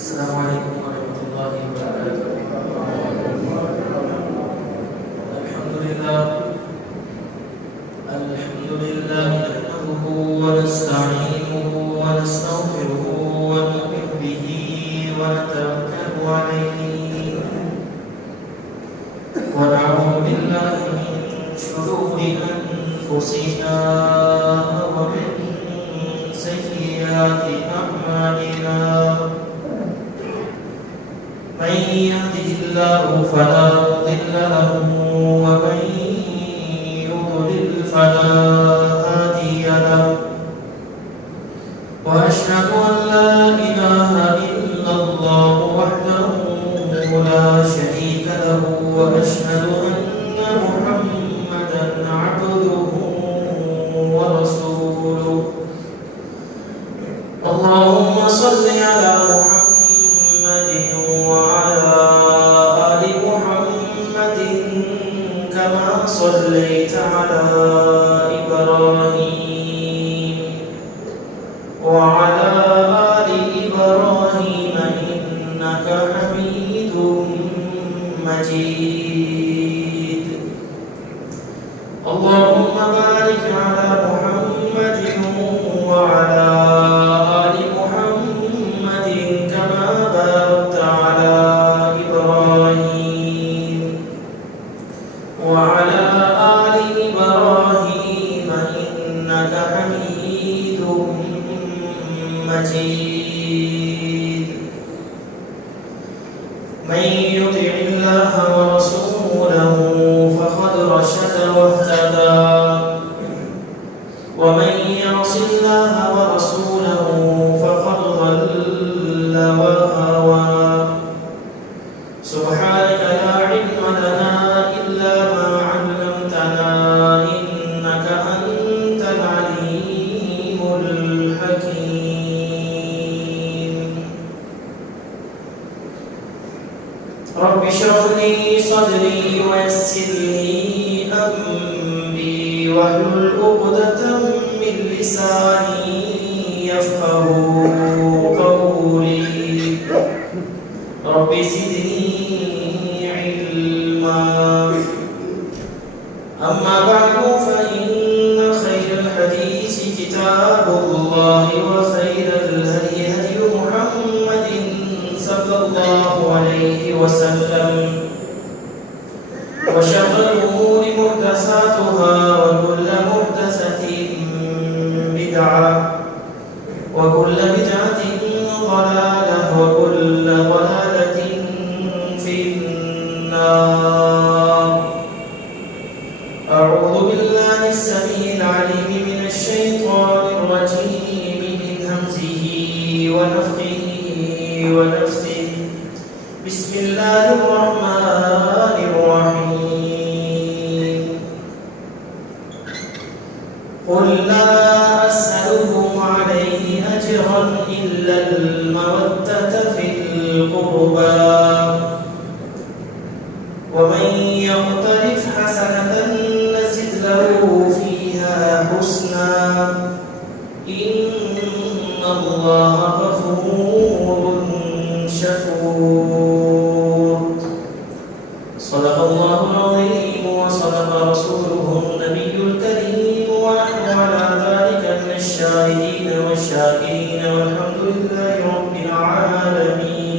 السلام عليكم ورحمة الله وبركاته. الحمد لله نحمده ونستعينه ونستغفره ونؤمن به ونتوكل عليه ونعوذ بالله من شرور أنفسنا ومن سيئات أعمالنا. من يهده الله فلا مضل له ومن يضلل فلا هادي له. وأشهد أن لا إله إلا الله وحده لا شريك له وأشهد أن محمدا عبده ورسوله. اللهم صل على محمد وعلى آل محمد كما صليت على إبراهيم وعلى آل إبراهيم إنك حميد مجيد. اللهم بارك على محمد وعلى آل محمد كما باركت على إبراهيم وعلى آل إبراهيم إنك حميد مجيد. من يطع الله ورسوله فقد رشد واهتدى ومن يعص الله ورسوله فقد ضل وغوى. سبحانك لا علم لنا إلا ما علمتنا إنك أنت العليم الحكيم. رب اشرح لي صدري ويسر لي أمري واحلل عقدة من لساني يفقهوا قولي. رب زدني علما. أما بعد فإن خير الحديث كتاب الله وخير الهدي هدي محمد صلى الله عليه وسلم وشر الأمور محدثاتها وكل محدثة بدعة وكل بدعة ضلالة وكل ضلالة في النار. أعوذ بالله السميع العليم من الشيطان الرجيم من همزه ونفخه ونفثه. بسم الله الرحمن الرحيم. قل لا أسألكم عليه أجرا إلا المودة في القربى ومن يقترف حسنة نزد له فيها حسنا إن الله غفور شكور. صدق الله العظيم وصدق رسوله النبي الكريم ونحن على ذلك من الشاهدين والشاكرين والحمد لله رب العالمين.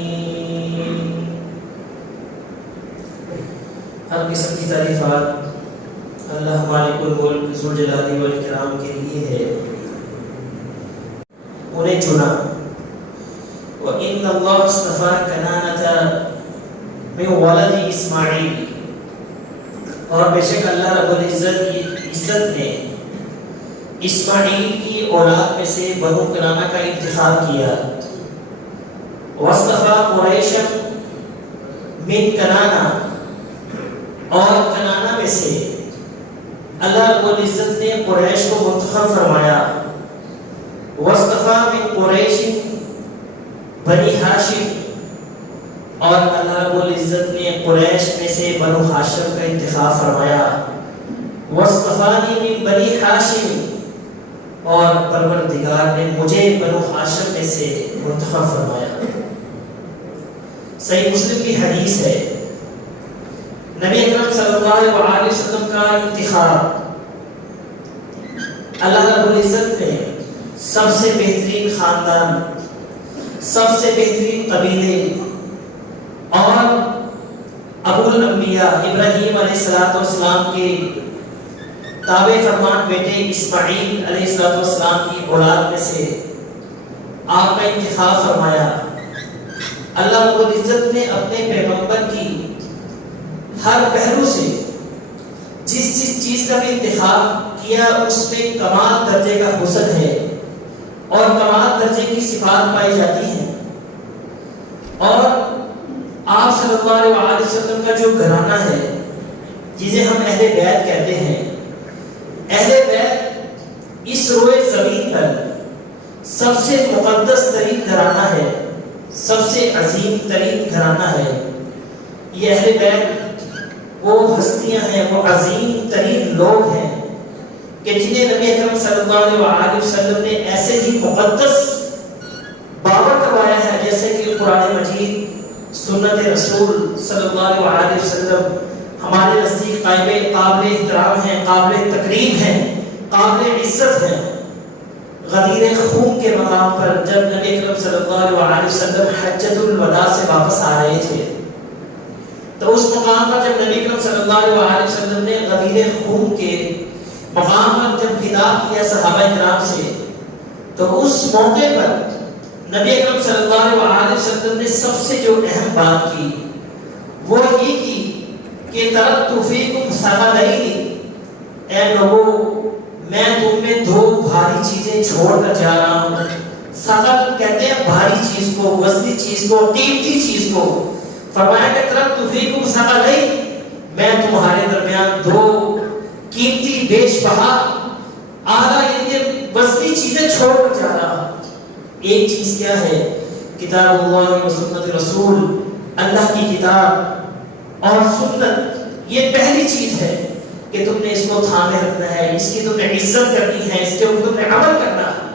ہر قسم کی تعریفات اللہ مالک الملک ذوالجلال والاکرام کے لیے ہے. انہیں چنا. وَإِنَّ اللَّهَ اصْطَفَىٰ كَنَانَةَ مِنْ وَلَدِ إِسْمَاعِيلَ. اور بے شک اللہ رب العزت کی عزت نے اسماعیل کی اولاد میں سے بنو کنانہ کا انتخاب کیا. وَاصْطَفَىٰ قُرَيْشًا مِنْ کنانہ. اور کنانہ میں سے اللہ رب العزت نے قریش کو منتخب فرمایا. وَاصْطَفَىٰ مِنْ قُرَيْشٍ بنی ہاشم. اور اللہ رب العزت نے قریش میں سے بنو ہاشم کا انتخاب فرمایا. وَاصْطَفَانِي مِنْ بنی ہاشم. اور پروردگار نے مجھے بنو ہاشم میں سے منتخب فرمایا. صحیح مسلم کی حدیث ہے، نبی اکرم صلی اللہ علیہ وسلم کا انتخاب اللہ رب العزت نے سب سے بہترین خاندان، سب سے بہترین قبیلے اور ابو الانبیاء ابراہیم علیہ السلام کے تابع فرمان بیٹے اسماعیل علیہ السلام کی اولاد میں سے آپ کا انتخاب فرمایا۔ اللہ رب العزت نے اپنے پیغمبر کی ہر پہلو سے جس چیز کا بھی انتخاب کیا اس میں کمال درجے کا حسن ہے اور کمال درجے کی صفات پائی جاتی ہیں، اور آپ صلی اللہ علیہ وسلم کا جو گھرانہ ہے جسے ہم اہل بیت کہتے ہیں، اہل بیت اس روئے زمین پر سب سے مقدس ترین گھرانہ ہے، سب سے عظیم ترین گھرانہ ہے۔ یہ اہل بیت وہ ہستیاں ہیں، وہ عظیم ترین لوگ ہیں کہ جنہیں نبی اکرم صلی اللہ علیہ وسلم نے ایسے ہی مقدس باور کروایا ہے جیسے کہ قرآن مجید، سنت رسول صلی اللہ علیہ وسلم ہمارے نزدیک قابل احترام ہیں، قابل تکریم ہیں، قابل عزت ہیں۔ غدیر خون کے مقام پر جب نبی اکرم صلی اللہ علیہ وسلم حجۃ الوداع سے واپس آ رہے تھے تو اس مقام پر جب نبی اکرم صلی اللہ علیہ وسلم نے غدیر خون کے مقام پر جب خطاب کیا صحابہ کرام سے، تو اس موقع پر نبی اکرم صلی اللہ علیہ وسلم نے سب سے جو اہم بات کی وہ یہ کی کہ ترکت فیکم ثقلین، اے لوگوں میں تم میں دو بھاری چیزیں چھوڑ کر جا رہا ہوں۔ ثقل کہتے ہیں بھاری چیز کو، وزنی چیز کو، قیمتی چیز کو۔ فرمایا کہ ترکت فیکم ثقلین، میں تمہارے درمیان دو قیمتی بیش بہا اعلیٰ یعنی وزنی چیزیں چھوڑ کر جا رہا ہوں۔ ایک چیز کیا ہے؟ کتاب اللہ و سنت رسول، اللہ کی کتاب اور سنت، یہ پہلی چیز ہے کہ تم نے اس کو تھامے رکھنا ہے، اس کی تم نے عزت کرنی ہے، اس کے اوپر تم نے عمل کرنا ہے۔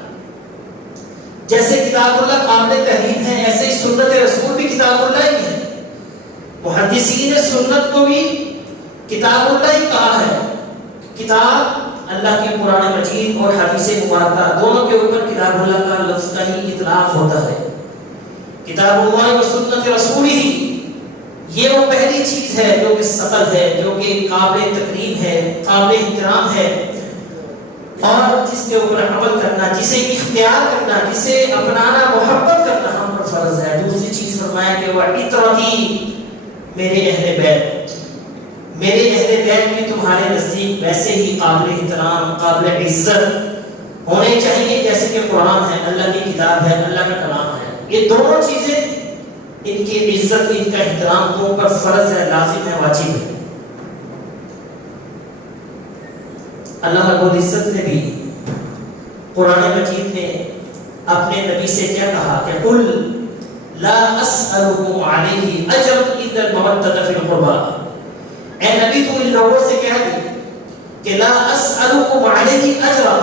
جیسے کتاب اللہ قابل تحریم ہے، ایسے ہی سنت رسول بھی کتاب اللہ ہی ہے۔ محدثین نے سنت کو بھی کتاب اللہ ہی کہا ہے۔ کتاب اللہ کی قرآن مجید اور حدیث مبارکہ دونوں کے اوپر کتاب اللہ کا لفظ کا ہی اطلاق ہوتا ہے۔ کتاب اللہ و سنت رسول ہی یہ وہ پہلی چیز ہے جو کہ ثقل ہے، جو کہ قابل تکریم ہے، قابل احترام ہے، اور جس کے اوپر عمل کرنا، جسے اختیار کرنا، جسے اپنانا، محبت کرنا ہم پر فرض ہے۔ دوسری چیز فرمایا کہ وہ اطاعتی، میرے اہل بیت، میرے اہل بیت بھی تمہارے نزدیک ویسے ہی قابل احترام، قابل عزت ہونے چاہیے جیسے کہ قرآن ہے، اللہ کی کتاب ہے، اللہ کا کلام ہے۔ یہ دونوں چیزیں، ان کی عزت، ان کا احترام تم پر فرض ہے، لازم ہے، واجب ہے۔ اللہ رب العزت نے بھی قرآن مجید میں اپنے نبی سے کیا کہا کہ قل لا اسألکم علیہ اجرا الا المودۃ فی القربى، اے نبی تو ان لوگوں سے کہہ دے کہ لا اسألکم علیہ اجرا،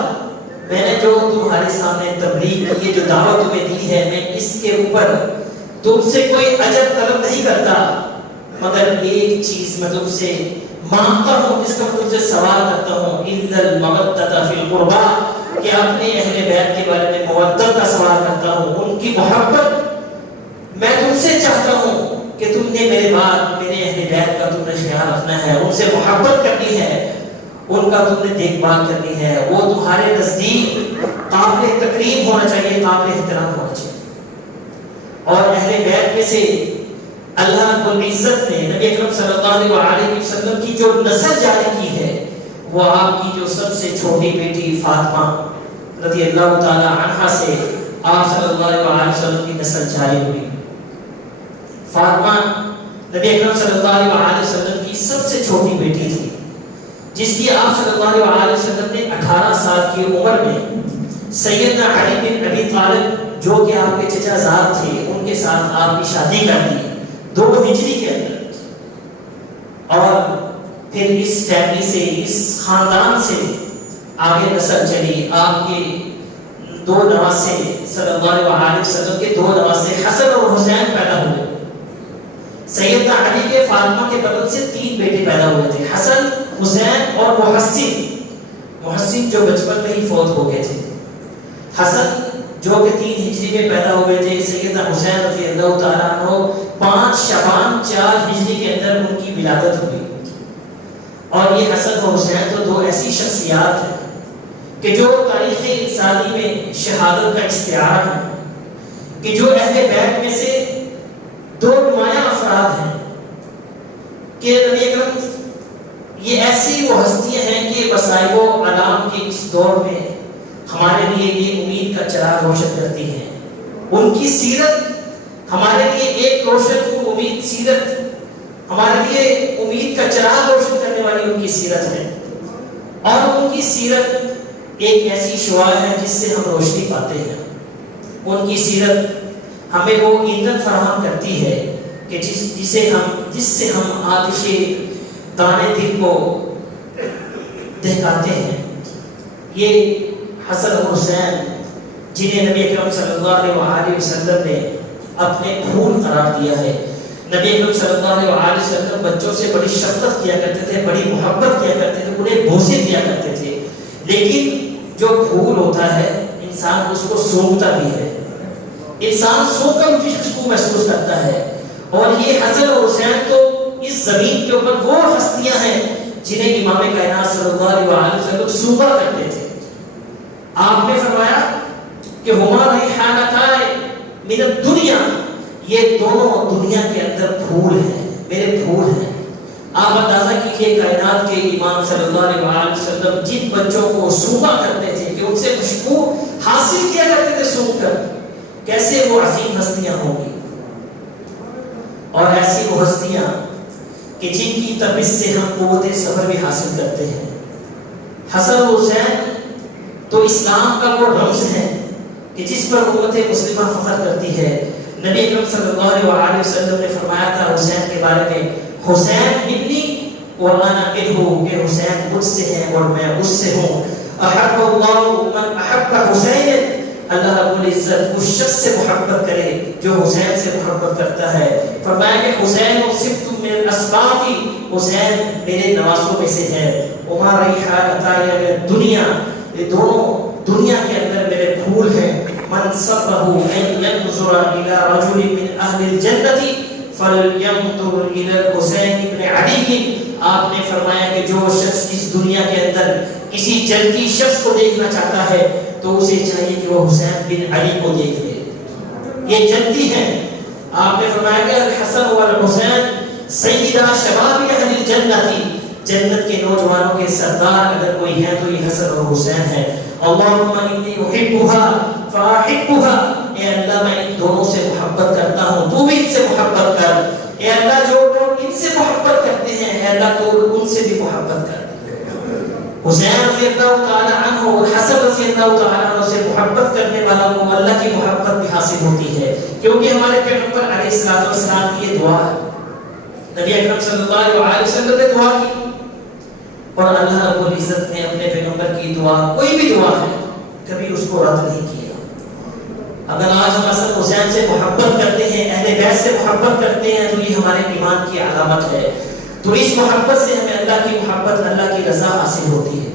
میں نے جو تمہارے سامنے تبلیغ کی، جو دعوت تمہیں دی ہے، میں اس کے اوپر تم سے کوئی اجر طلب نہیں کرتا، مگر ایک چیز میں تم سے مانگتا ہوں، جس کا تم سے سوال کرتا ہوں، الا المودۃ فی القربى، کہ اپنے اہل بیت کے بارے میں مودت کا سوال کرتا ہوں، ان کی محبت میں تم سے چاہتا ہوں کہ تم نے میرے بعد میرے اہل بیت کا تم نے خیال رکھنا ہے، ان سے محبت کرنی ہے، ان کا تم نے دیکھ بھال کرنی ہے، وہ تمہارے نزدیک قابل تکریم ہونا چاہیے، قابل احترام ہونا چاہیے۔ اور اہل بیت میں سے اللہ رب العزت نے نبی اکرم صلی اللہ علیہ وسلم کی جو نسل جاری کی ہے، وہ آپ کی جو سب سے چھوٹی بیٹی فاطمہ رضی اللہ تعالی عنہا سے آپ صلی اللہ علیہ وسلم کی نسل جاری ہوئی۔ فاطمہ نبی اکرم صلی اللہ علیہ وسلم کی سب سے چھوٹی بیٹی تھی، جس کی آپ صلی اللہ علیہ وسلم نے 18 سال کی عمر میں سیدنا علی بن ابی طالب جو کہ آپ کے چچا زاد تھے، ان کے ساتھ آپ کی شادی کر دی 2 ہجری کے اندر، اور پھر اس فیملی سے، اس خاندان سے آگے نسل چلی۔ آپ کے 2 نواسے صلی اللہ علیہ وسلم کے 2 نواسے حسن اور حسین پیدا ہوئے۔ فاطمہ کے بدن سے 3 بیٹے پیدا ہوئے تھے، حسن، حسین اور محسن۔ محسن جو بچپن میں ہی فوت ہو گئے تھے، حسن جو کہ 3 ہجری میں پیدا ہوئے تھے، سیدنا حسین رضی اللہ تعالیٰ عنہ 5 شعبان 4 ہجری کے اندر ان کی ولادت ہوئی۔ اور یہ حسن اور حسین تو 2 ایسی شخصیات ہیں کہ جو تاریخ انسانی میں شہادت کا اشتہار ہے، کہ جو اہل بیت میں سے 2 نمایاں افراد ہیں کہ نبی اکرم، یہ ایسی وہ ہستیاں ہیں کہ مصائب و آلام کے اس دور میں ہمارے لیے یہ امید کا چراغ روشن کرتی ہیں۔ ان کی سیرت ہمارے لیے ایک روشن امید سیرت، ہمارے لیے امید کا چراغ روشن کرنے والی ان کی سیرت ہے، اور ان کی سیرت ایک ایسی شعاع ہے جس سے ہم روشنی پاتے ہیں۔ ان کی سیرت ہمیں وہ ایندھن فراہم کرتی ہے کہ جس سے ہم آتش دانے دل کو دہکاتے ہیں۔ یہ حسن اور حسین جنہیں نبی اکرم صلی اللہ علیہ وسلم نے اپنے پھول قرار دیا ہے۔ نبی اکرم صلی اللہ علیہ وسلم بچوں سے بڑی شفقت کیا کرتے تھے، بڑی محبت کیا کرتے تھے، انہیں بوسے دیا کرتے تھے، لیکن جو پھول ہوتا ہے انسان اس کو سونگتا بھی ہے، انسان سونگ کر اس خوشبو کو محسوس کرتا ہے۔ اور یہ حسن اور حسین تو اس زمین کے اوپر وہ ہستیاں ہیں جنہیں امام کائنات صلی اللہ علیہ وسلم سونگا کرتے تھے۔ آپ نے فرمایا کہ ہما ریحانتان من الدنیا، یہ دونوں دنیا کے اندر پھول ہیں، میرے پھول ہیں۔ آپ اندازہ کیجئے کائنات کے امام صلی اللہ علیہ وسلم جن بچوں کو سونگا کرتے تھے کہ ان سے خوشبو حاصل کیا کرتے تھے سونگ کر، کیسے وہ عظیم ہستیاں ہوں گی۔ اور ایسی وہ ہستیاں کہ جن کی تپش سے ہم قوت صبر بھی حاصل کرتے ہیں۔ حسن و حسین تو اسلام کا وہ رمز ہے کہ جس پر امت مسلمہ فخر کرتی ہے۔ نبی اکرم صلی اللہ علیہ وسلم نے فرمایا تھا حسین کے بارے میں، حسین ابنی وانا منہ، کہ حسین مجھ سے ہے اور میں اس سے ہوں۔ احب اللہ من احب حسین، اللہ رب العزت اس شخص سے محبت کرے جو حسین سے محبت کرتا ہے۔ فرمایا کہ حسین صفت من اسباطی، حسین میرے نواسوں میں سے ہے۔ عمر ریحانتان من دنیا، یہ دونوں دنیا کے اندر میرے پھول ہیں۔ من سبہ ان ينظر الى رجل من اہل الجنت فلینظر الى الحسین ابن علی، آپ نے فرمایا کہ جو شخص اس دنیا کے اندر کسی جنتی شخص کو دیکھنا چاہتا ہے تو اسے چاہیے کہ وہ حسین بن علی کو دیکھ لے، یہ جنتی ہیں۔ آپ نے فرمایا کہ الحسن والحسین سیدہ شباب اہل الجنت، جنت کے نوجوانوں کے سردار اگر کوئی ہے تو یہ حسن اور حسین ہے۔ اللہم انی احبها فاحبها، اے اللہ میں ان دونوں سے محبت کرتا ہوں، تو بھی ان سے محبت کر۔ اے اللہ جو لوگ ان سے محبت کرتے ہیں، اے اللہ تو ان سے بھی محبت کر۔ حسین رضی اللہ تعالی عنہ اور حسن رضی اللہ تعالی عنہ سے محبت کرنے والا کو اللہ کی محبت بھی حاصل ہوتی ہے، کیونکہ ہمارے پیغمبر علیہ الصلوۃ والسلام کی یہ دعا ہے۔ نبی اکرم صلی اللہ علیہ وسلم نے دعا کی اور اللہ رب العزت نے اپنے پیغمبر کی دعا، کوئی بھی دعا ہے، کبھی اس کو رد نہیں کیا۔ اگر آج ہم حسن حسین سے محبت کرتے ہیں، اہل بیت سے محبت کرتے ہیں، تو یہ ہمارے ایمان کی علامت ہے۔ تو اس محبت سے ہمیں اللہ کی محبت، اللہ کی رضا حاصل ہوتی ہے۔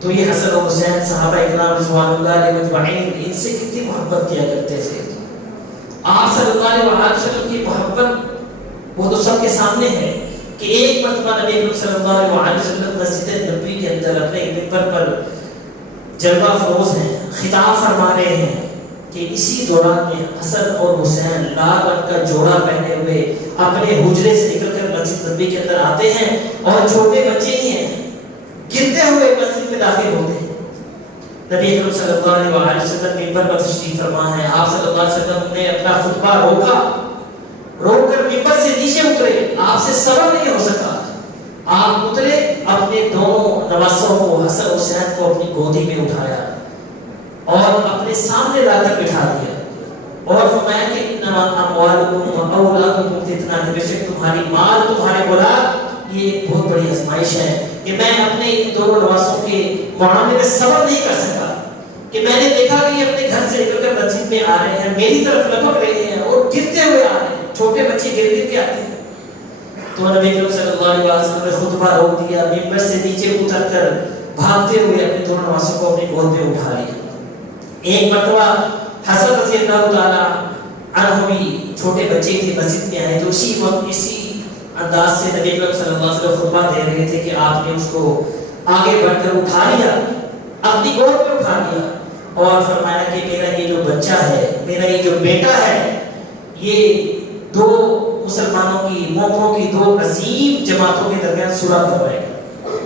تو یہ حسن و حسین صحابہ اکرام رضوان اللہ علیہ مجمعین ان سے کتنی محبت کیا کرتے تھے۔ آپ صلی اللہ علیہ وسلم کی محبت وہ تو سب کے سامنے ہے کہ ایک مرتبہ نبی اکرم صلی اللہ علیہ وسلم مسجد نبوی کے اندر اپنے منبر پر جلوہ فروز ہیں، خطاب فرما رہے ہیں کہ اسی دوران میں حسن اور حسین لال رنگ کا جوڑا پہنے ہوئے اپنے حجرے سے نکل کر مسجد نبوی کے اندر آتے ہیں، اور چھوٹے بچے ہی ہیں، گرتے ہوئے مسجد میں داخل ہوتے ہیں۔ نبی اکرم صلی اللہ علیہ وسلم منبر پر تشریف فرما ہے۔ آپ صلی اللہ علیہ وسلم نے اپنا خطبہ روک کر منبر سے نیچے اترے، آپ سے صبر نہیں ہو سکا، آپ اترے، اپنے دونوں نواسوں کو حسن حسین کو اپنی گودی میں اٹھایا اور اپنے سامنے لا کر بٹھا دیا، اور فرمایا کہ انما اموالکم و اولادکم فتنہ، بے شک تمہاری مال، تمہارے اولاد یہ ایک بہت بڑی آزمائش ہے کہ میں اپنے ان دونوں نواسوں کے معاملے میں صبر نہیں کر سکا، کہ میں نے دیکھا کہ یہ اپنے گھر سے نکل کر مسجد میں آ رہے ہیں، میری طرف لپک رہے ہیں اور گرتے ہوئے آ رہے ہیں، چھوٹے بچے گر کے آتے ہیں، تو نبی کریم صلی اللہ علیہ وسلم نے خطبہ روک دیا، ممبر سے نیچے اتر کر بھاگتے ہوئے اپنے دونوں نواسوں کو اپنی گود میں اٹھا لیا۔ ایک مرتبہ حسن رضی اللہ تعالیٰ عنہ بھی چھوٹے بچے تھے، مسجد میں آئے تو اسی وقت اسی انداز سے نبی کریم صلی اللہ علیہ وسلم خطبہ دے رہے تھے کہ آپ نے اس کو آگے بڑھ کر اٹھا لیا، اپنی گود میں اٹھا لیا اور فرمایا کہ میرا یہ جو بچہ ہے، میرا یہ جو بیٹا ہے، یہ دو مسلمانوں کی، مومنوں کی دو عظیم جماعتوں کے درمیان صلح کروائے گا،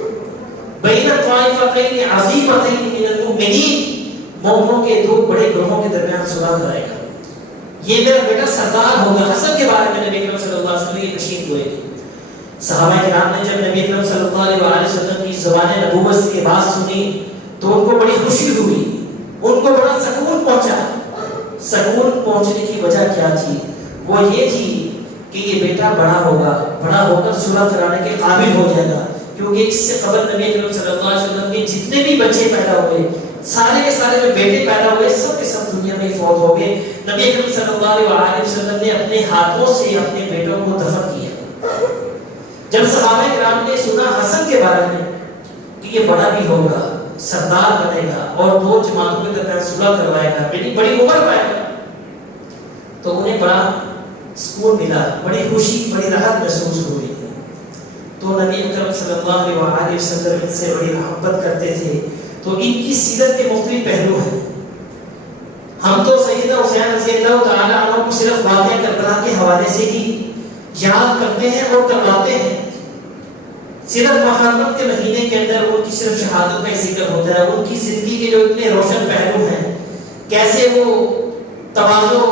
بین الطائفتین عظیمتین من المؤمنین، مومنوں کے دو بڑے گروہوں کے درمیان صلح کرائے گا، یہ میرا بیٹا سردار ہوگا۔ حسن کے بارے میں نبی کریم صلی اللہ علیہ وسلم کی تشہیر ہوئی تھی۔ صحابہ کرام نے جب نبی کریم صلی اللہ علیہ وسلم کی زبان نبوت سے یہ بات سنی تو ان کو بڑی خوشی ہوئی، ان کو بڑا سکون پہنچا۔ سکون پہنچنے کی وجہ کیا تھی؟ وہ یہ تھی کہ یہ بیٹا بڑا ہوگا، بڑا ہو کر صلح کرانے کے قابل ہو جائے گا، کیونکہ اس سے قبل نبی کریم صلی اللہ علیہ وسلم کے جتنے بھی بچے پیدا ہوئے، سارے کے سارے جو بیٹے پیدا ہوئے، سب کے سب دنیا میں فوت ہو گئے۔ نبی کریم صلی اللہ علیہ وسلم نے اپنے ہاتھوں سے اپنے بیٹوں کو دفن کیا۔ جب صحابہ کرام نے سنا حسن کے بارے میں کہ یہ بڑا بھی ہوگا، سردار بنے گا اور دو جماعتوں کے درمیان صلح کروائے گا، یعنی بڑی عمر پائے گا، تو انہیں بڑا سکون ملا، بڑی خوشی، بڑی راحت محسوس ہوئی۔ تو نبی اکرم صلی اللہ علیہ وسلم ان سے بڑی محبت کرتے تھے۔ تو ان کی سیرت کے مختلف پہلو ہیں۔ ہم تو سیدنا حسین رضی اللہ تعالیٰ عنہ کو صرف واقعہ کربلا کے حوالے سے ہی یاد کرتے ہیں اور کرواتے ہیں۔ صرف محرم کے مہینے کے اندر ان کی صرف شہادت کا ذکر ہوتا ہے، ان کی زندگی کے جو اتنے روشن پہلو ہیں، کیسے وہ تواضع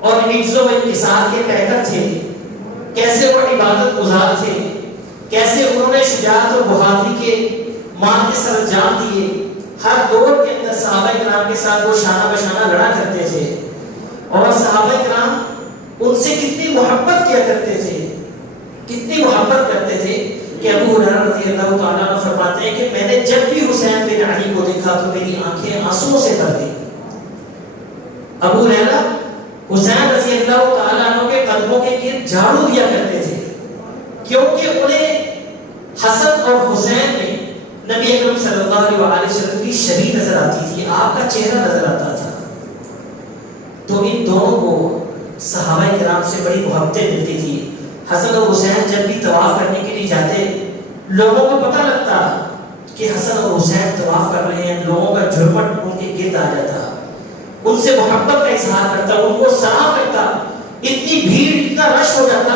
اور عجز و انکسار کے پیکر تھے، کیسے وہ عبادت گزار تھے، کیسے انہوں نے شجاعت اور بہادری کے مان کے سر انجام دیے۔ ہر دور کے اندر صحابہ کرام کے ساتھ وہ شانہ بشانہ لڑا کرتے تھے، اور صحابہ کرام ان سے کتنی محبت کیا کرتے تھے، کتنی محبت کرتے تھے کہ ابو ہریرہ رضی اللہ تعالیٰ عنہ فرماتے ہیں کہ میں نے جب بھی حسین بن علی کو دیکھا تو میری آنکھیں آنسوؤں سے بھر گئیں۔ ابو ہریرہ حسین رضی اللہ تعالیٰ عنہ کے قدموں کے گرد جھاڑو دیا کرتے تھے، کیونکہ انہیں حسن اور حسین میں نبی اکرم صلی اللہ علیہ وسلم کی شبیہ نظر آتی تھی، آپ کا چہرہ نظر آتا تھا۔ تو ان دونوں کو صحابہ کرام سے بڑی محبتیں ملتی تھی۔ حسن اور حسین جب بھی طواف کرنے کے لیے جاتے، لوگوں کو پتہ لگتا کہ حسن اور حسین طواف کر رہے ہیں، لوگوں کا جھرمٹ ان کے گرد آ جاتا، ان سے محبت کا اظہار کرتا، ان کو سلام کرتا، اتنی بھیڑ، اتنا رش ہو جاتا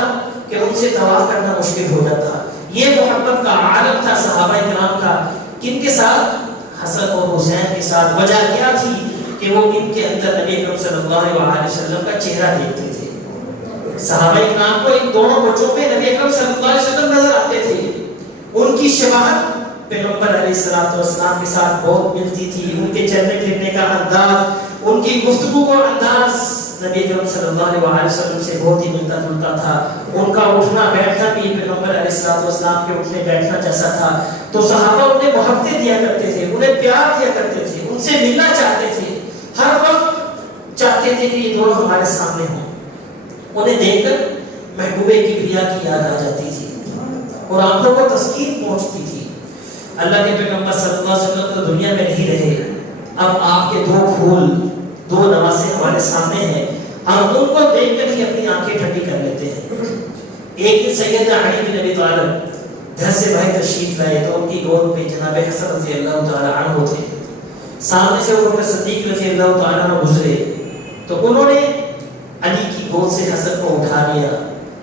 کہ ان سے طواف کرنا مشکل ہو جاتا۔ یہ محبت کا عالم تھا صحابہ کرام کا، کن کے ساتھ؟ حسن اور حسین کے ساتھ۔ وجہ کیا تھی؟ کہ وہ ان کے اندر نبی اکرم صلی اللہ علیہ وسلم کا چہرہ دیکھتے تھے۔ صحابہ کرام کو ان دونوں بچوں میں نبی اکرم صلی اللہ علیہ وسلم نظر آتے تھے، ان کی شباہت پیغمبر علیہ السلام کے ساتھ بہت ملتی تھی، ان کے چلنے پھرنے کا انداز، ان کی گفتگو کا انداز نبی اکرم صلی اللہ علیہ وسلم سے بہت ہی ملتا جلتا تھا، ان کا اٹھنا بیٹھنا بھی پیغمبر علیہ السلام کے اٹھنے بیٹھنا جیسا تھا۔ تو صحابہ انہیں محبتیں دیا کرتے تھے، انہیں پیار دیا کرتے تھے، ان سے ملنا چاہتے تھے، ہر وقت چاہتے تھے کہ یہ دونوں ہمارے سامنے ہوں۔ انہیں دیکھ کر محبوب کبریا کی یاد آ جاتی تھی اور آنکھوں کو تسکین پہنچتی تھی۔ اللہ کے پیغمبر صلی اللہ علیہ وسلم تو دنیا میں نہیں رہے، اب آپ کے دو پھول، دو نواسے ہمارے سامنے ہیں، ہم ان کو دیکھ کر ہی اپنی آنکھیں ٹھنڈی کر لیتے ہیں۔ ایک دن سیدنا علی بن ابی طالب گھر سے باہر تشریف لائے تو ان کی گود میں جناب حسن رضی اللہ تعالی عنہ تھے، سامنے سے ابوبکر صدیق رضی اللہ تعالی عنہ گزرے تو انہوں نے علی کی گود سے حسن کو اٹھا لیا،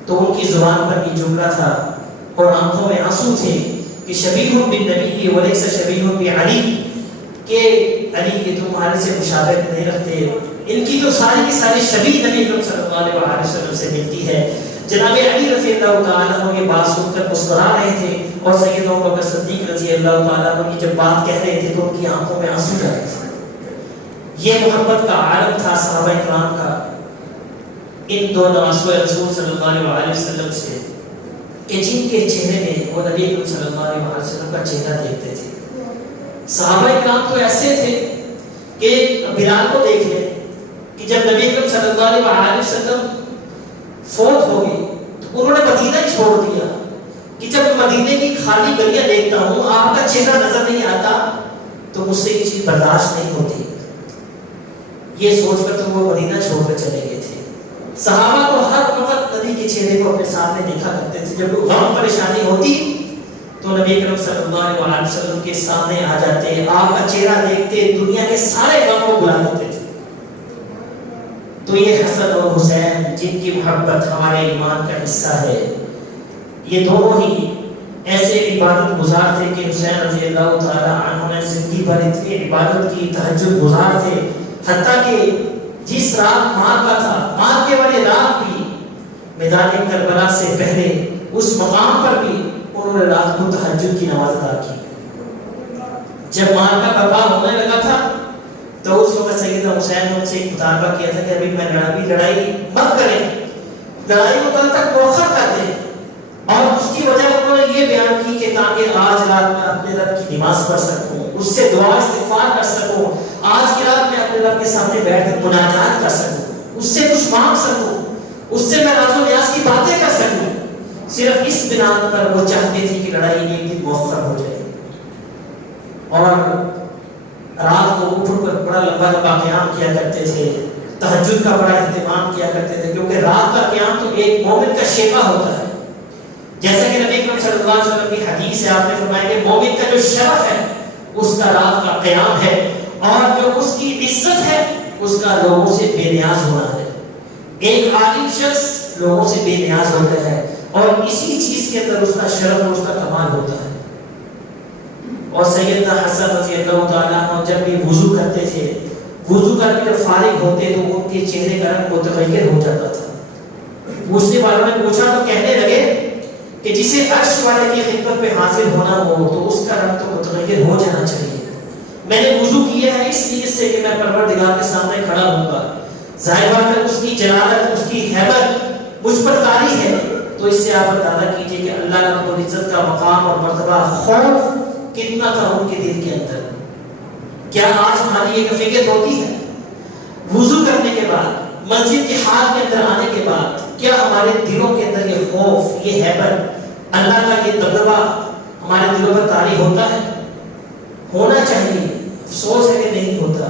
تو ان کی زبان پر یہ جملہ تھا اور آنکھوں میں آنسو تھے کہ شبیہ بالنبی ولیس شبیہ بعلی، کہ علی یہ تمہارے سے مشابہت نہیں رکھتے۔ ان کی تو ساری کی ساری شبیہ نبی اکرم صلی اللہ علیہ وسلم سے ملتی ہے۔ جناب علی رضی اللہ تعالیٰ عنہ یہ بات سن کر مسکرا رہے تھے، اور سیدنا ابوبکر صدیق رضی اللہ تعالیٰ عنہ کی جب بات کہہ رہے تھے تو ان کی آنکھوں میں آنسو جا رہے تھے۔ یہ محبت کا عالم تھا صحابہ کرام کا ان دو نواسوں رسول صلی اللہ علیہ وسلم سے، کہ جن کے چہرے میں وہ نبی اکرم صلی اللہ علیہ وسلم کا چہرہ دیکھتے تھے۔ صحابہ کرام تو ایسے تھے کہ بلال کو دیکھ لیں کہ جب نبی اکرم صلی اللہ علیہ وسلم فوت ہو گئے تو انہوں نے مدینہ ہی چھوڑ دیا، کہ جب مدینے کی خالی گلیاں دیکھتا ہوں، آپ کا چہرہ نظر نہیں آتا، تو مجھ سے یہ چیز برداشت نہیں ہوتی۔ یہ سوچ کر تو وہ مدینہ چھوڑ کر چلے گئے تھے۔ صحابہ کو ہر وقت نبی کے چہرے کو اپنے سامنے دیکھا کرتے تھے، جب غم پریشانی ہوتی تو نبی اکرم صلی اللہ علیہ وسلم کے سامنے آ جاتے، آپ کا چہرہ دیکھتے دنیا کے سارے غم کو بھلا دیتے تھے۔ تو یہ حسن اور حسین جن کی محبت ہمارے ایمان کا حصہ ہے، یہ دونوں ہی ایسے عبادت گزار تھے کہ حسین رضی اللہ تعالی عنہ نے زندگی بھر اتنی عبادت کی، تہجد گزار تھے، حتیٰ کہ جس رات ماں کا تھا، ماں کے والے رات بھی میدان کربلا سے پہلے اس مقام پر بھی انہوں نے رات کو تہجد کی نماز ادا کی۔ جب ماں کا بقا ہونے لگا تھا تو اس وقت سیدنا حسین نے ان سے ایک مطالبہ کیا تھا کہ ابھی میں لڑائی مت کریں، لڑائی کو کل تک مؤخر کر دیں، اور اس کی وجہ انہوں نے یہ بیان کی کہ تاکہ آج رات میں اپنے رب کی نماز پڑھ سکوں، اس سے دعا استغفار کر سکوں، آج کی رات میں اپنے رب کے سامنے بیٹھ کر مناجات کر سکوں، اس سے کچھ مانگ سکوں، اس سے میں راز و نیاز کی باتیں کر سکوں۔ صرف اس بنا پر وہ چاہتے تھے کہ لڑائی ایک دن مؤخر ہو جائے، اور رات کو اٹھ کر بڑا لمبا لمبا قیام کیا کرتے تھے، تہجد کا بڑا اہتمام کیا کرتے تھے، کیونکہ رات کا قیام تو ایک مومن کا شیوا ہوتا ہے۔ جیسا کہ نبی اکرم صلی اللہ علیہ وسلم کی حدیث ہے، آپ نے فرمایا کہ مومن کا جو شرف ہے اس کا رات کا قیام ہے، اور جو اس کی عزت ہے اس کا لوگوں سے بے نیاز ہونا ہے۔ ایک عالم شخص لوگوں سے بے نیاز ہوتا ہے، اور اسی چیز کے اندر اس کا شرف اور اس کا کمال ہوتا ہے۔ اور سیدنا حسن رضی اللہ تعالیٰ عنہ جب بھی وضو کرتے تھے، وضو کر کے جب فارغ ہوتے تو ان کے چہرے کا رنگ متغیر ہو جاتا تھا۔ پوچھنے والوں نے پوچھا تو کہنے لگے کہ جسے عرش والے کی خدمت پہ حاضر ہونا ہو تو اس کا رنگ تو متغیر ہو جانا چاہیے۔ میں نے وضو کیا ہے اس نیت سے کہ میں پروردگار کے سامنے کھڑا ہوں گا، ظاہر بات ہے اس کی جلالت، اس کی ہیبت مجھ پر طاری ہے، تو اس سے آپ اندازہ کیجئے کہ اللہ رب العزت کا مقام اور مرتبہ، خوف کتنا تھا ان کے دل کے اندر۔ کیا آج ہماری یہ کیفیت ہوتی ہے؟ وضو کرنے کے بعد، مسجد کے حال کے اندر آنے کے بعد، کیا ہمارے دلوں کے اندر یہ خوف، یہ ہیبت، اللہ کا یہ دبدبہ ہمارے دلوں پر طاری ہوتا ہے؟ ہونا چاہیے، افسوس ہے کہ نہیں ہوتا۔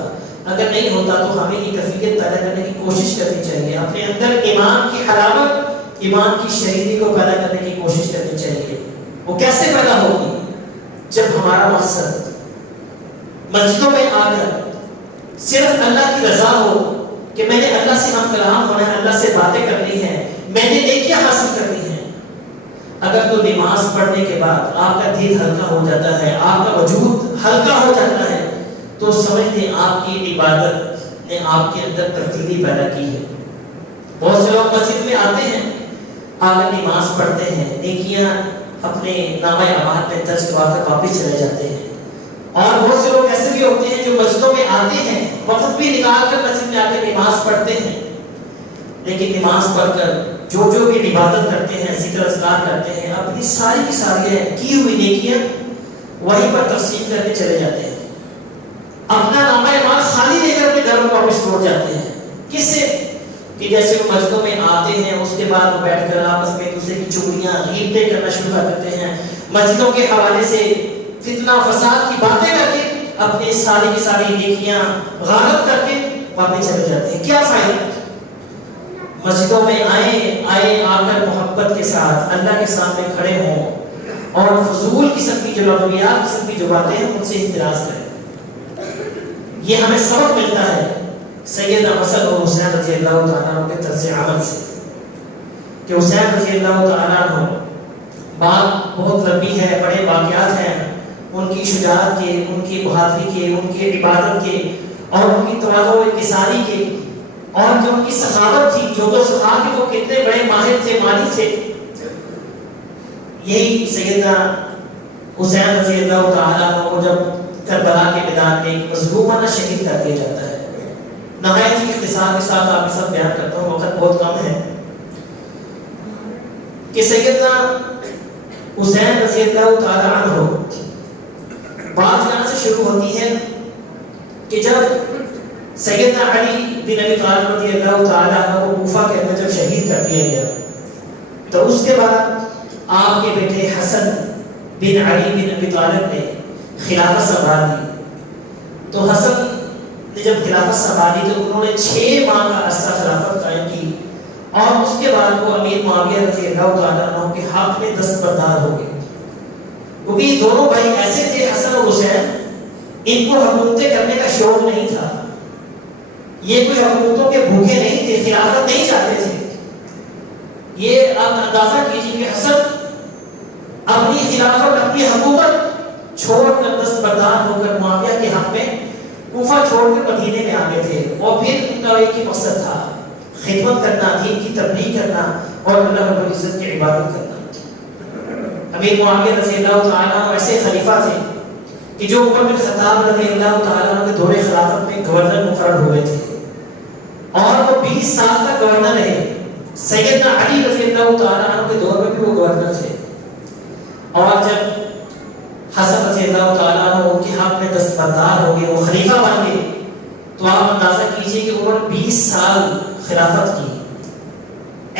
اگر نہیں ہوتا تو ہمیں یہ کیفیت پیدا کرنے کی کوشش کرنی چاہیے، اپنے اندر ایمان کی حلاوت، ایمان کی شریفی کو پیدا کرنے کی کوشش کرنی چاہیے۔ وہ کیسے پیدا ہوگی؟ جب ہمارا مقصد مسجدوں میں آ کر صرف اللہ کی رضا ہو، کہ میں نے اللہ سے ہم کلام ہونا ہے، اللہ سے باتیں کرنی ہے، میں نے نیکیاں حاصل کرنی ہے۔ اگر تو نماز پڑھنے کے بعد آپ کا دل ہلکا ہو جاتا ہے، آپ کا وجود ہلکا ہو جاتا ہے، تو سمجھ لیں آپ کی عبادت نے آپ کے اندر تبدیلی پیدا کی ہے۔ بہت سے لوگ مسجد میں آتے ہیں، آگے نماز پڑھتے ہیں، نیکیاں اپنے نامہ اعمال میں درج کروا کر واپس چلے جاتے ہیں، اور بہت سے لوگ ایسے بھی ہوتے ہیں جو مسجدوں میں آتے ہیں، وقت بھی نکال کر مسجد میں آ کر نماز پڑھتے ہیں، لیکن نماز پڑھ کر جو بھی عبادت کرتے ہیں، ذکر اذکار کرتے ہیں، اپنی ساری کی ساری کی ہوئی نیکیاں وہیں پر تقسیم کر کے چلے جاتے ہیں، اپنا نامہ اعمال خالی لے کر اپنے گھر میں واپس لوٹ جاتے ہیں۔ کس سے؟ کہ جیسے وہ مسجدوں میں آتے ہیں، اس کے بعد وہ بیٹھ کر آپس میں دوسرے کی چغلیاں، غیبتیں کرنا شروع کر دیتے ہیں، مسجدوں کے حوالے سے فتنہ فساد کی باتیں کر کے اپنے ساری کی ساری نیکیاں غارت کر کے واپس چلے جاتے ہیں۔ کیا فائدہ؟ مسجدوں میں آئے آ کر محبت کے ساتھ اللہ کے سامنے کھڑے ہوں، اور فضول قسم کی جو لغویات قسم کی جو باتیں ہیں ان سے احتراز کریں۔ یہ ہمیں سبق ملتا ہے سیدنا حسن و حسین رضی اللہ تعالیٰ عنہ کے طرز عمل سے، کہ حسین رضی اللہ تعالیٰ عنہ، بات بہت لمبی ہے، بڑے واقعات ہیں ان کی شجاعت کے، ان کی بہادری کے، ان کی عبادت کے، اور ان کی تواضع و انکساری کے، اور جو ان کی سخاوت تھی، جو تو سخا کے وہ کتنے بڑے ماہر تھے، مالی تھے۔ یہی سیدنا حسین رضی اللہ تعالیٰ عنہ کو جب کربلا کے میدان میں مظلومانہ شہید کر دیا جاتا ہے، نہایت ہی اختصار کے ساتھ آپ سب بیان کرتا ہوں، وقت بہت کم ہے، کہ سیدنا حسین رضی اللہ تعالیٰ عنہ، بات یہاں سے شروع ہوتی ہے کہ جب سیدنا علی بن ابی طالب رضی اللہ تعالیٰ عنہ کو کوفہ کے اندر جب شہید کر دیا گیا، تو اس کے بعد آپ کے بیٹے حسن بن علی بن ابی طالب نے خلافت سنبھالی، تو حسن نے جب خلافت سنبھالی تو انہوں نے 6 ماہ کا عرصہ خلافت قائم کی، اور اس کے بعد وہ امیر معاویہ رضی اللہ تعالیٰ عنہ کے حق میں دستبردار ہو گئے، کیونکہ یہ دونوں بھائی ایسے تھے حسن اور حسین، ان کو حکومتیں کرنے کا شوق نہیں تھا، یہ کوئی حکومتوں کے بھوکے نہیں تھے، خلافت نہیں چاہتے تھے۔ یہ آپ اندازہ کیجیے کہ حسن اپنی خلافت اپنی حکومت چھوڑ کر دستبردار ہو کر معاویہ کے حق میں کوفہ چھوڑ کر مدینے میں آ گئے تھے، اور پھر ان کا ایک ہی مقصد تھا، خدمت کرنا، دین کی تبلیغ کرنا اور اللہ رب العزت کی عبادت کرنا۔ امیر معاویہ رضی اللہ تعالیٰ عنہ ایسے خلیفہ تھے کہ جو عمر بن خطاب رضی اللہ تعالیٰ عنہ کے دور خلافت میں گورنر مقرر ہوئے تھے، اور وہ 20 سال تک گورنر رہے۔ سیدنا علی رضی اللہ تعالیٰ عنہ کے دور میں بھی وہ گورنر تھے، اور جب حسن رضی اللہ تعالیٰ عنہ ان کے حق میں دستبردار ہو گئے، وہ خلیفہ بن گئے، تو آپ اندازہ کیجئے کہ انہوں نے 20 سال خلافت کی۔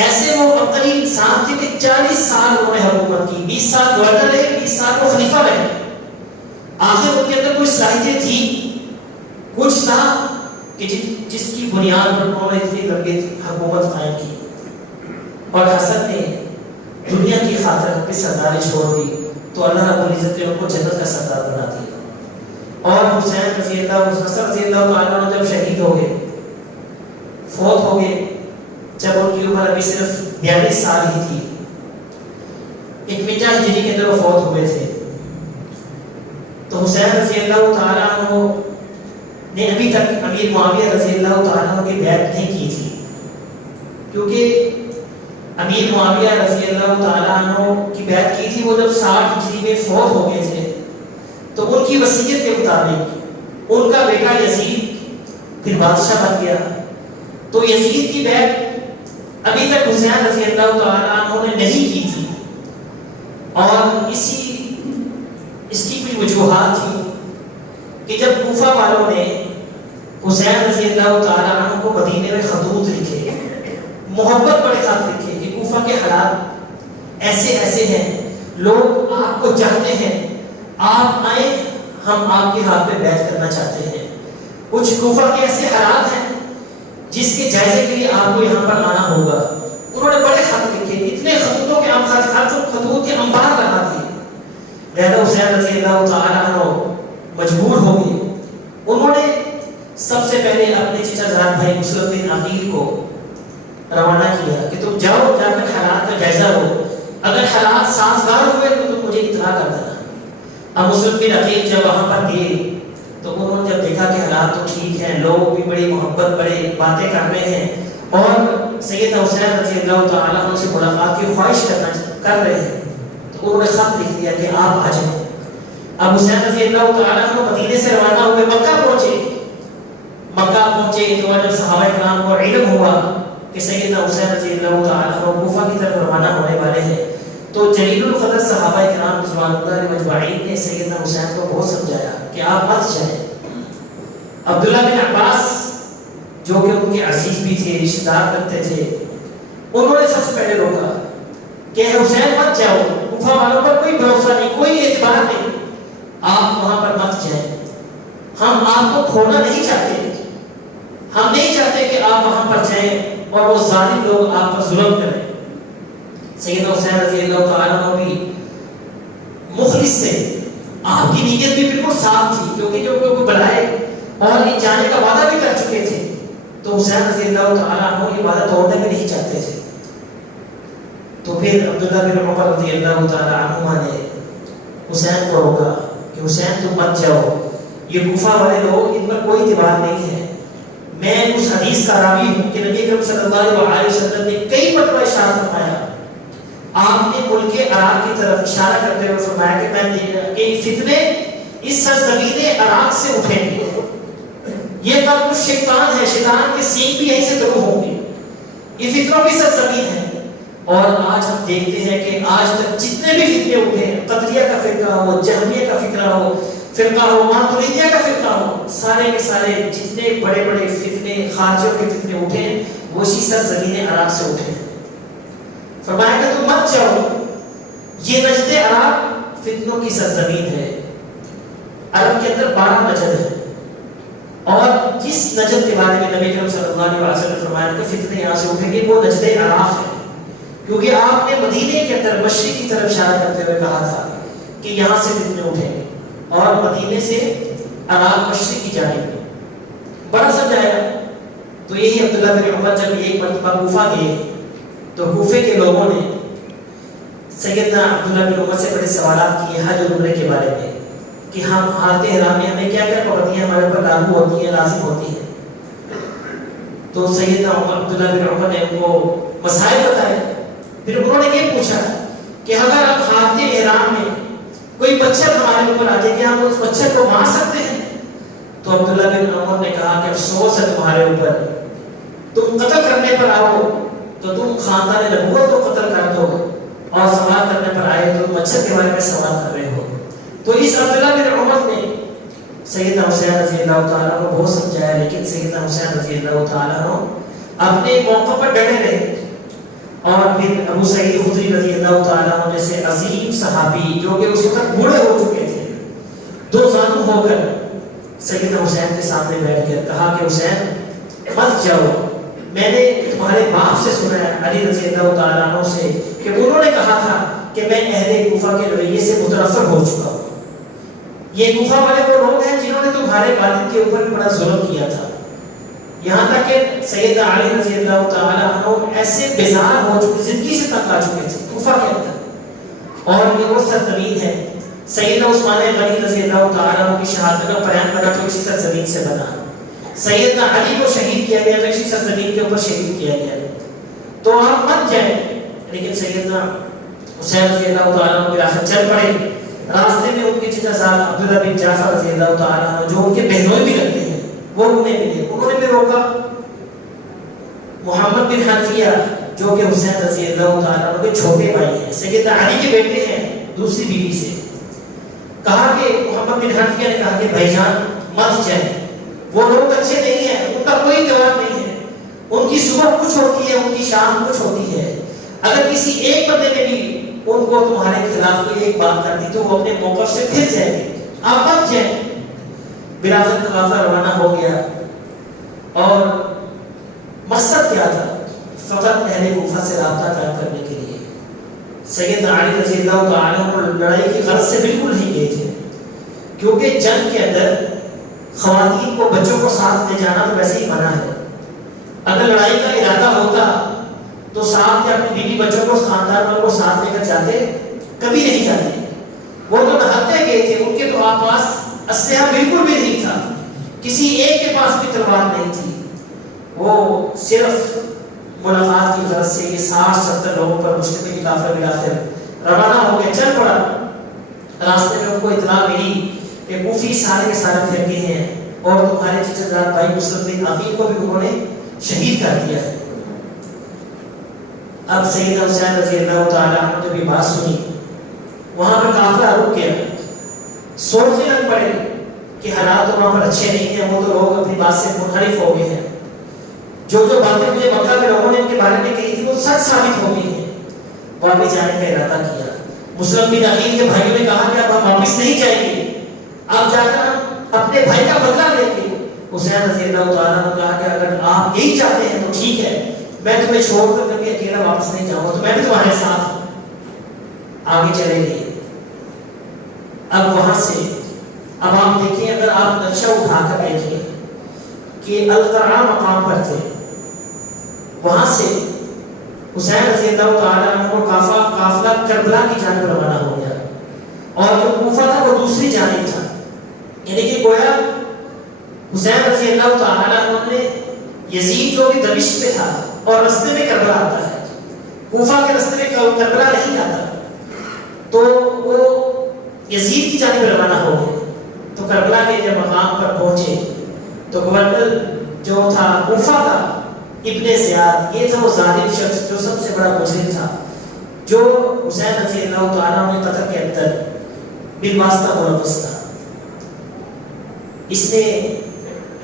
ایسے وہ عقلی انسان تھے کہ 40 سال انہوں نے حکومت کی، 20 سال گورنر رہے، 20 سال وہ خلیفہ رہے۔ آخر ان کے اندر کوئی صلاحیتیں تھی، کچھ تھا کہ جس کی بنیاد پر انہوں نے اتنی لمبی حکومت قائم کی، اور حسن نے دنیا کی خاطر اپنی سرداری چھوڑ دی تو اللہ رب العزت نے ان کو جنت کا سردار بنا دیا۔ اور حسین رضی اللہ تعالیٰ عنہ جب شہید ہو گئے، فوت ہو گئے، جب ان کی عمر ابھی صرف 42 سال ہی تھی، 51 ہجری کے اندر وہ فوت ہوئے تھے، تو حسین رضی اللہ تعالیٰ عنہ نے ابھی تک امیر معاویہ رضی اللہ تعالیٰ عنہ کی بیعت نہیں کی تھی، کیونکہ امیر معاویہ رضی اللہ تعالیٰ عنہ کی بیعت کی تھی وہ جب 60 ہجری میں فوت ہو گئے تھے، تو ان کی وصیت کے مطابق ان کا بیٹا یزید پھر بادشاہ بن گیا، تو یزید کی بیعت ابھی تک حسین رضی اللہ تعالیٰ عنہ نے نہیں کی تھی، اور اس کی بھی وجوہات تھی کہ جب کوفہ والوں نے حسین رضی اللہ تعالیٰ عنہ کو مدینے میں خطوط لکھے، محبت بڑے خط لکھے کہ کوفہ کے حالات ایسے ایسے ہیں، لوگ آپ کو چاہتے ہیں، آپ آئیں، ہم آپ کے ہاتھ پہ بیعت کرنا چاہتے ہیں، کچھ کوفہ کے ایسے حالات ہیں جس کے جائزے کے لیے آپ کو یہاں پر آنا ہوگا۔ انہوں نے بڑے خط لکھے، اتنے خطوطوں کے خطوط کے انبار بنا دیے، لہذا حسین رضی اللہ تعالیٰ عنہ مجبور ہو گئے۔ انہوں نے سب سے پہلے اپنے چچا زاد بھائی مسلم بن عقیل کو روانہ کیا کہ تم جاؤ، جا کر حالات کا جائزہ لو، اگر حالات سازگار ہوئے تو تم مجھے اطلاع کر دینا۔ اب مسلم بن عقیل جب وہاں پر گئے تو انہوں نے جب دیکھا کہ حالات تو ٹھیک ہیں، لوگ بھی بڑی محبت بڑے باتیں کر رہے ہیں، اور سیدنا حسین رضی اللہ تعالیٰ عنہ سے ملاقات کی خواہش کر رہے ہیں، تو انہوں نے خط لکھ دیا کہ آپ آ جائیں۔ اب حسین رضی اللہ تعالیٰ عنہ مدینے سے روانہ ہوئے، مکہ پہنچے تو جب صحابہ کرام کو علم ہوا کہ سیدنا حسین رضی اللہ تعالیٰ عنہ کوفہ کی طرف روانہ ہونے والے ہیں، تو جلیل القدر صحابہ کرام رضوان اللہ علیہم اجمعین نے سیدنا حسین کو بہت سمجھایا کہ آپ مت جائیں۔ عبداللہ بن عباس جو کہ ان کے عزیز بھی تھے، رشتہ دار کرتے تھے، انہوں نے سب سے پہلے روکا کہ حسین مت جاؤ، کوفہ والوں پر کوئی بھروسہ نہیں، کوئی اعتبار نہیں، آپ وہاں پر مت جائیں، ہم آپ کو کھونا نہیں چاہتے، ہم نہیں چاہتے کہ آپ وہاں پر جائیں اور وہ ظالم لوگ آپ پر ظلم کریں۔ سیدنا حسین رضی اللہ تعالیٰ عنہ بھی مخلص تھے، آپ کی نیت بھی بالکل صاف تھی، کیونکہ جو کوئی بلائے اور یہ جانے کا وعدہ بھی کر چکے تھے، تو حسین رضی اللہ تعالیٰ عنہ یہ وعدہ توڑنے بھی نہیں چاہتے تھے۔ تو پھر عبداللہ بن عمر رضی اللہ تعالیٰ عنہما نے حسین کو روکا کہ حسین تم مت جاؤ، یہ کوفہ والے لوگ ان پر کوئی اعتبار نہیں ہے، میں اس حدیث کا راوی ہوں کہ نبی اکرم صلی اللہ علیہ وسلم نے کئی مرتبہ اشارہ فرمایا، آپ نے ملک عراق کی طرف اشارہ کرتے ہوئے فرمایا کہ فتنے اس سرزمین عراق سے اٹھیں گے، یہ قبر شیطان ہے، شیطان کے سینگ بھی یہیں سے درو ہوں گے، یہ فتنوں کی سرزمین ہے۔ اور آج ہم دیکھتے ہیں کہ آج تک جتنے بھی فتنے اٹھے ہیں، قدریہ کا فرقہ ہو، جہمیہ کا فرقہ ہو، ماتریدیہ کا فرقہ ہو، سارے کے سارے جتنے بڑے بڑے فتنے، خارجیوں کے فتنے اٹھے ہیں، وہ اسی سرزمین عراق سے اٹھے ہیں۔ فرمایا کہ تم مت جاؤ، یہ نجد عرب فتنوں کی سرزمین ہے. عرب کے اندر 12 نجد ہے، اور جس نجد کے بارے میں نبی کریم صلی اللہ علیہ وسلم نے فرمایا کہ فتنے یہاں سے اٹھیں گے وہ نجد عراق ہے، کیونکہ آپ نے مدینے کے اندر مشرق کی طرف اشارہ کرتے ہوئے کہا تھا کہ یہاں سے فتنے اٹھیں گے، اور مدینے سے عراق مشرق کی جانب بڑا سمجھایا. تو یہی عبداللہ بن عمر جب ایک مرتبہ کوفہ گئے تو کوفے کے لوگوں نے سیدنا عبداللہ بن عمر سے بڑے سوالات کیے حج اور عمرے کے بارے میں کہ ہم حالت احرام میں ہمیں کیا کیا پابندیاں ہمارے اوپر لاگو ہوتی ہیں، لازم ہوتی ہیں. تو سیدنا عبداللہ بن عمر نے ان کو مسائل بتائے. پھر انہوں نے یہ پوچھا کہ اگر اب حالت احرام میں کوئی مچھر ہمارے اوپر آ جائے کہ ہم اس مچھر کو مار سکتے ہیں؟ تو عبداللہ بن عمر نے کہا کہ افسوس ہے تمہارے اوپر، تم قتل کرنے پر آؤ تو تم خاندان نبوت کو قتل کر دو، اور سوال کرنے پر آئے تو مچھر کے بارے میں سوال کر رہے ہو. تو اس عبداللہ بن عمر نے سیدنا حسین رضی اللہ تعالیٰ کو بہت سمجھایا، لیکن سیدنا حسین رضی اللہ تعالیٰ اپنے موقع پر ڈٹے رہے. اور پھر ابو سعید خدری رضی اللہ تعالیٰ جیسے عظیم صحابی جو کہ اس وقت بوڑھے ہو چکے تھے، دو زانو ہو کر سیدنا حسین کے سامنے بیٹھ کر کہا کہ حسین مت جاؤ، میں نے تمہارے باپ سے سنا ہے علی رضی اللہ تعالیٰ عنہ سے کہ انہوں نے کہا تھا کہ میں اہل کوفہ کے رویے سے متنفر ہو چکا ہوں. یہ کوفہ والے وہ لوگ ہیں جنہوں نے تمہارے والد کے اوپر بڑا ظلم کیا تھا، یہاں تک کہ سیدنا علی رضی اللہ تعالیٰ عنہ ایسے بیزار ہو چکے، زندگی سے تنگ آ چکے تھے کوفہ کے اندر. اور یہ وہ سرزمین ہے سیدنا عثمان غنی رضی اللہ تعالیٰ عنہ کی شہادت کا بیان بنا تو اسی سرزمین سے بنا. سیدنا علی کو شہید کیا گیا تو اسی سرزمین کے اوپر شہید کیا گیا. تو آپ مت جائیں. لیکن سیدنا حسین رضی اللہ تعالیٰ عنہ آخر چل پڑے. راستے میں ان کے چچا صاحب عبداللہ بن جعفر رضی اللہ تعالیٰ عنہ جو ان کے بہنوئی بھی لگتے ہیں وہ انہیں ملے، انہوں نے بھی روکا. محمد بن حنفیہ جو کہ حسین رضی اللہ تعالیٰ عنہ کے چھوٹے بھائی ہیں، سیدنا علی کے بیٹے ہیں دوسری بیوی سے، کہا کہ محمد بن حنفیہ نے کہا کہ بھائی جان مت جائیں، وہ لوگ اچھے نہیں ہیں، ان کا کوئی جواب نہیں ہے، ان کی صبح کچھ ہوتی ہے ان کی شام کچھ ہوتی ہے. اگر کسی ایک بندے نے بھی ان کو تمہارے خلاف کوئی ایک بات کر دی تو وہ اپنے موقف سے پھر جائیں گے، آپ مت جائیں. برادر قافلہ روانہ ہو گیا اور مقصد کیا تھا؟ فقط اہل کوفہ سے رابطہ قائم کرنے کے لیے. سیدنا علی رضی اللہ تعالیٰ عنہ لڑائی کی غرض سے بالکل نہیں گئے تھے، کیونکہ جنگ کے اندر خواتین کو بچوں کو ساتھ لے جانا تو ویسے ہی منع ہے. اگر لڑائی کا ارادہ ہوتا تو ساتھ یا اپنی بیوی بچوں کو خاندان والوں کو ساتھ لے کر جاتے؟ کبھی نہیں جاتے. وہ تو نہتے گئے تھے، ان کے تو پاس اسلحہ بالکل بھی نہیں تھا، کسی ایک کے پاس بھی تلوار نہیں تھی. وہ صرف ملاقات کی غرض سے یہ 60-70 لوگوں پر مشتمل قافلہ ملا کر روانہ ہو گیا، چل پڑا. راستے میں ان کو اطلاع ملی کہ کوفی سارے کے سارے پھر گئے ہیں اور تمہارے چچا زاد بھائی مسلم بن عقیل کو بھی انہوں نے شہید کر دیا ہے. اب سیدنا حسین رضی اللہ تعالیٰ عنہ نے بھی بات سنی، وہاں پر قافلہ رک گیا. سوچنے لگ پڑے کہ حالات وہاں پر اچھے نہیں ہیں، وہ تو لوگ اپنی بات سے منحرف ہو گئے ہیں، جو باتیں مجھے مکہ میں لوگوں نے ان کے بارے میں کہی تھی وہ سچ ثابت ہو گئی ہیں. واپس جانے کا ارادہ کیا. مسلم بن عقیل کے بھائیوں نے کہا کہ اب ہم واپس نہیں جائیں گے، اب جا کر ہم اپنے بھائی کا بدلہ لیں گے. حسین رضی اللہ تعالیٰ نے کہا کہ اگر آپ یہی چاہتے ہیں تو ٹھیک ہے، میں تمہیں چھوڑ کر کبھی اکیلا واپس نہیں جاؤں گا، تو میں بھی تمہارے ساتھ. آگے چلے گئے. اب وہاں سے اب آپ دیکھیں، اگر آپ نقشہ اٹھا کر دیکھیں کہ القرعہ مقام پر تھے، وہاں سے حسین رضی اللہ تعالیٰ عنہ قافلہ کربلا کی جانب روانہ ہو گیا، اور جو کوفہ تھا وہ دوسری جانب تھا. یعنی کہ گویا حسین رضی اللہ تعالیٰ عنہ نے یزید جو کہ دمشق میں تھا اور رستے میں کربلا آتا ہے، کوفہ کے رستے میں کربلا نہیں آتا، تو وہ یزید کی جانب روانہ ہو گئے. تو کربلا کے جب مقام پر پہنچے تو گورنر جو تھا کوفہ کا ابن زیاد، یہ تھا وہ ظالم شخص جو سب سے بڑا مجرم تھا، جو حسین رضی اللہ تعالیٰ عنہ قتل کے اندر بالواسطہ ملوث تھا. اس نے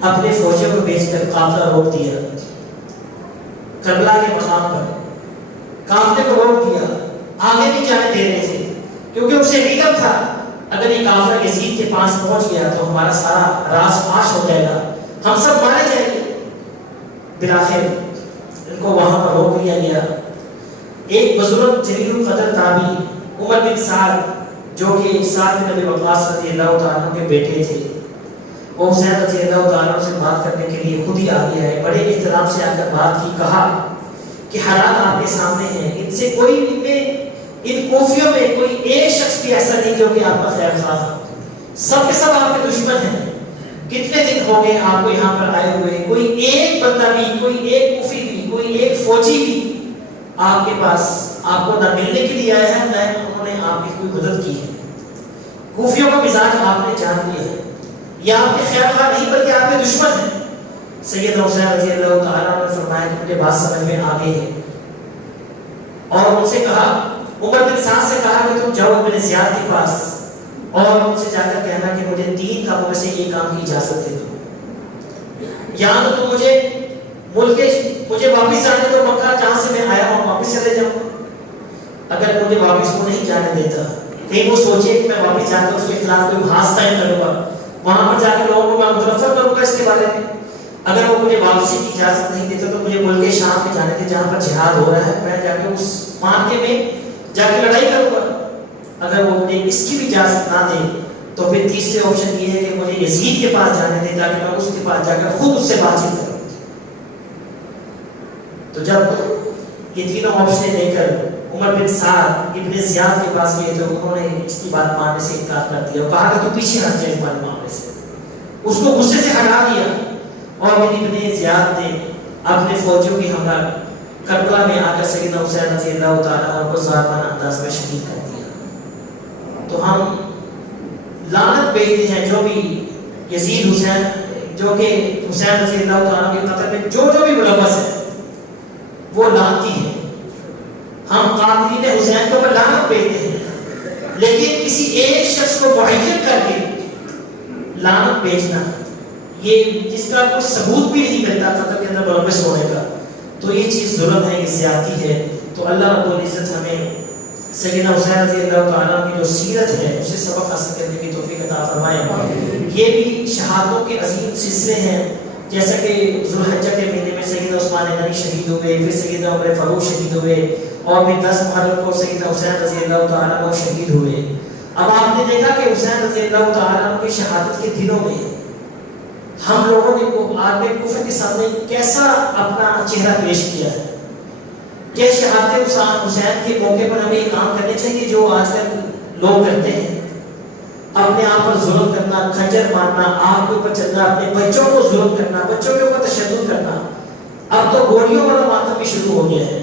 اپنے فوجیوں کو بھیج کر قافلہ روک دیا. کربلا کے مقام پر قافلے کو روک دیا، آگے نہیں جانے دے رہے تھے. کیونکہ اسے علم تھا اگر یہ کافر یزید کے پاس پہنچ گیا تو ہمارا سارا راز فاش ہو جائے گا، ہم سب مارے جائیں گے۔ بلاخر ان کو وہاں پر روک لیا گیا۔ ایک بزرگ جلیل القدر تابعی عمر بن سعد، جو کہ سعد بن ابی وقاص رضی اللہ تعالیٰ کے بیٹے تھے، وہ حسین رضی اللہ تعالیٰ سے بات کرنے کے لیے خود ہی آگے آئے، بڑے احترام سے آ کر بات کی، کہا کہ حالات آپ کے سامنے ہیں، ان سے کوئی ان کوفیوں میں کوئی ایک شخص بھی ایسا نہیں جو کہ آپ کا خیر خواہ ہو، سب کے سب آپ کے دشمن ہیں۔ کتنے دن ہو گئے آپ کو یہاں پر آئے ہوئے، کوئی ایک بندہ بھی، کوئی ایک کوفی بھی، کوئی ایک فوجی بھی آپ کے پاس آپ کو نہ ملنے کے لیے آیا ہے، نہ انہوں نے آپ کی کوئی مدد کی ہے۔ کوفیوں کا مزاج آپ نے جان لیا ہے، یہ آپ کے خیر خواہ نہیں بلکہ آپ کے دشمن ہیں۔ سیدنا حسین رضی اللہ تعالیٰ نے فرمایا کہ مجھے بات سمجھ میں آ گئی ہے، اور ان سے کہا، عمر بن سعد سے کہا کہ تم جاؤ ابن زیاد کے پاس اور ان سے جا کر کہنا کہ مجھے 3 کاموں میں سے یہ کام کی اجازت دے دو، یا تو تم مجھے واپس جانے دو مکہ جہاں سے میں آیا ہوں، واپس چلے جاؤں۔ اگر مجھے واپس وہ نہیں جانے دیتا، کہیں وہ سوچے کہ میں واپس جا کر اس کے خلاف کوئی بحث قائم کروں گا، وہاں پر جا کے لوگوں کو میں متنفر کروں گا اس کے بارے میں، اگر وہ مجھے واپسی کی اجازت نہیں دیتا تو مجھے ملک شام میں جانے دے جہاں پر جہاد ہو رہا ہے، میں جا کے اس معرکے میں جا کے لڑائی کروں گا۔ اگر وہ مجھے اس کی بھی اجازت نہ دے تو پھر تیسرے آپشن یہ ہے کہ مجھے یزید کے پاس جانے دے تاکہ میں اس کے پاس جا کر خود اس سے بات چیت کروں۔ تو جب یہ تینوں آپشن لے کر عمر بن سعد ابن زیاد کے پاس گئے تو انہوں نے اس کی بات ماننے سے انکار کر دیا اور کہا کہ تو پیچھے ہٹ جائے ہمارے معاملے سے، اس کو غصے سے ہٹا دیا، اور ابن زیاد نے اپنے فوجیوں کی حملہ کربلا میں آ کر سیدنا حسین رضی اللہ تعالیٰ عنہ کو ظالمانہ انداز میں شہید کر دیا۔ تو ہم لعنت بھیجتے ہیں جو بھی یزید حسین، جو کہ حسین رضی اللہ تعالیٰ کے قتل میں جو بھی ملوث ہے وہ لعنتی ہے، ہم قاتلین حسین کے اوپر لعنت بھیجتے ہیں، لیکن کسی ایک شخص کو معین کر کے لعنت بھیجنا، یہ جس کا کوئی ثبوت بھی نہیں ملتا قتل کے اندر ملوث ہونے کا، تو یہ چیز ظلم ہے، یہ زیادتی ہے۔ تو اللہ رب العزت ہمیں سیدنا حسین رضی اللہ تعالیٰ کی جو سیرت ہے اسے سبق حاصل کرنے کی توفیق عطا فرمائے۔ یہ بھی شہادتوں کے عظیم سلسلے ہیں، جیسا کہ ذوالحجہ کے مہینے میں سیدنا عثمان غنی شہید ہوئے، پھر سیدنا عمر فاروق شہید ہوئے، اور پھر 10 محرم کو سیدنا حسین رضی اللہ تعالیٰ عنہ شہید ہوئے۔ اب آپ نے دیکھا کہ حسین رضی اللہ تعالیٰ عنہ کی شہادت کے دنوں میں ہم لوگوں نے عالم کفر کے سامنے کیسا اپنا چہرہ پیش کیا ہے۔ کیا شہادت حسین کے موقع پر ہمیں یہ کام کرنے چاہیے جو آج کل لوگ کرتے ہیں، اپنے آپ پر ظلم کرنا، خنجر مارنا، آگ کے اوپر چلنا، اپنے بچوں کو ظلم کرنا، بچوں کے اوپر تشدد کرنا، اب تو گولیوں والا ماتم بھی شروع ہو گیا ہے،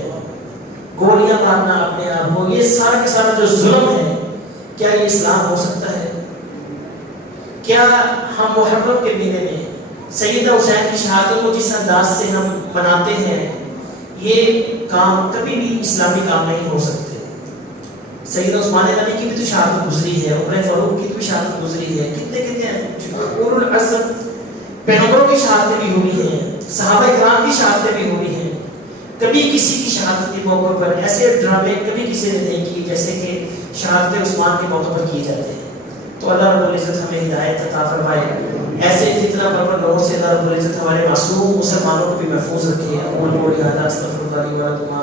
گولیاں مارنا اپنے آپ کو، یہ سارا کے سارا جو ظلم ہے، کیا یہ اسلام ہو سکتا ہے؟ کیا ہم محرم کے مہینے میں سیدنا حسین کی شہادت کو جس انداز سے ہم مناتے ہیں، یہ کام کبھی بھی اسلامی کام نہیں ہو سکتے۔ سیدنا عثمان غنی کی بھی تو شہادت گزری ہے، عمر فاروق کی بھی شہادت گزری ہے، کتنے اولو العزم پیغمبروں کی شہادتیں بھی ہوئی ہیں، صحابہ کرام کی شہادتیں بھی ہوئی ہیں۔ کبھی کسی کی شہادت کے موقع پر ایسے ڈرامے کبھی کسی نے نہیں کی جیسے کہ شہادت عثمان کے موقع پر کیے جاتے ہیں۔ تو اللہ رب العزت ہمیں ہدایت عطا فرمائے، ایسے فتنہ پرور لوگوں سے اللہ رب العزت ہمارے معصوم مسلمانوں کو بھی محفوظ رکھے۔ اقول قولی ھذا استغفر اللہ لی ولکم۔